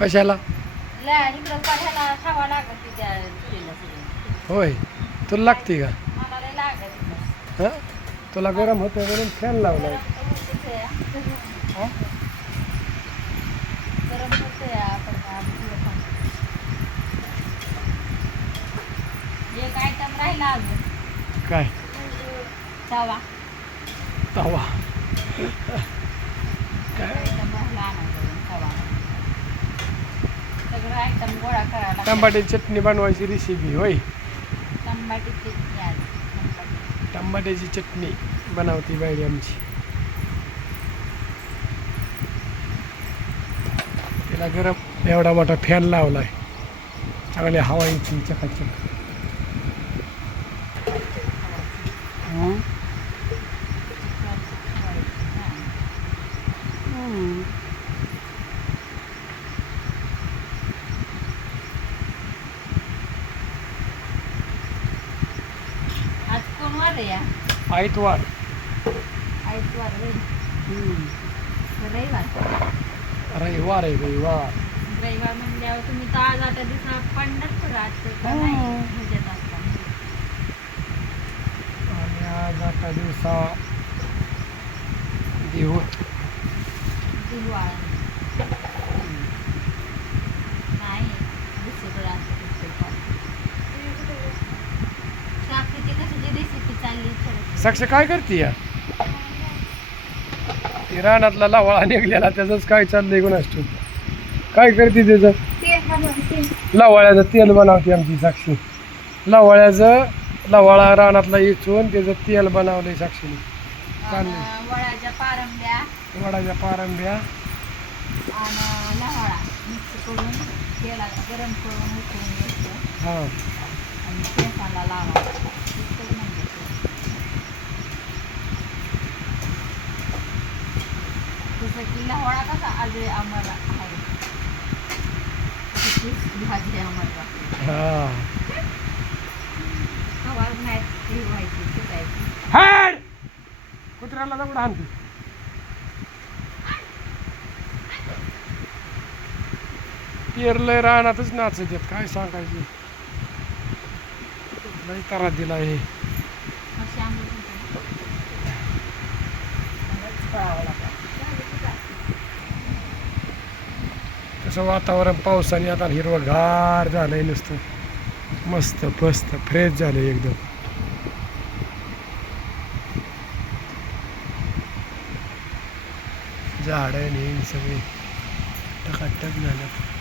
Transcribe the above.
कशाला? होय. तुला लागते का. हां? तुला गरम होतं म्हणून फॅन आपण काय? तवा. टमाट्याची चटणी बनवायची रेसिपी होय. टमाट्याची चटणी बनवती बाई आमची. तिला गरम एवढा मोठा फॅन लावलाय. चांगली हवा येते चकाचक. आहे या आयतवार. हम्म. रविवार. रविवार आहे रविवार. रविवार म्हणल्यावर तुम्ही तर आज आता का नाही? ह्याच्यात असता आणि आज आता दिवसा दिलवाळ साक्ष काय करते या? रानातला लावाळा निघलेला त्याचंच काय चाललंय कोण असतो काय करते त्याचं? लवाळ्याचं तेल बनवते आमची साक्षी. लवाळ्याचं लवाळा रानातला इचून त्याचं तेल बनवलंय साक्षीने. चाललंय. वडाच्या पारंब्या. आणि जसं की लहवळा कसा? आज आम्हाला आहे तशीच भाजी आहे आम्हाला. हवा नाही ती व्हायची शिकायची हॅड! कुत्र्याला दगड आणते पेरलंय रानातच नाचत येत काय सांगायचं? लय तारा दिला हे अशी होते. असं वातावरण पावसाने आता हिरवंगार आहे नुसतं. मस्त मस्त फ्रेश झालंय एकदम. झाडं नेहमी हे सगळे टकाटक झालं.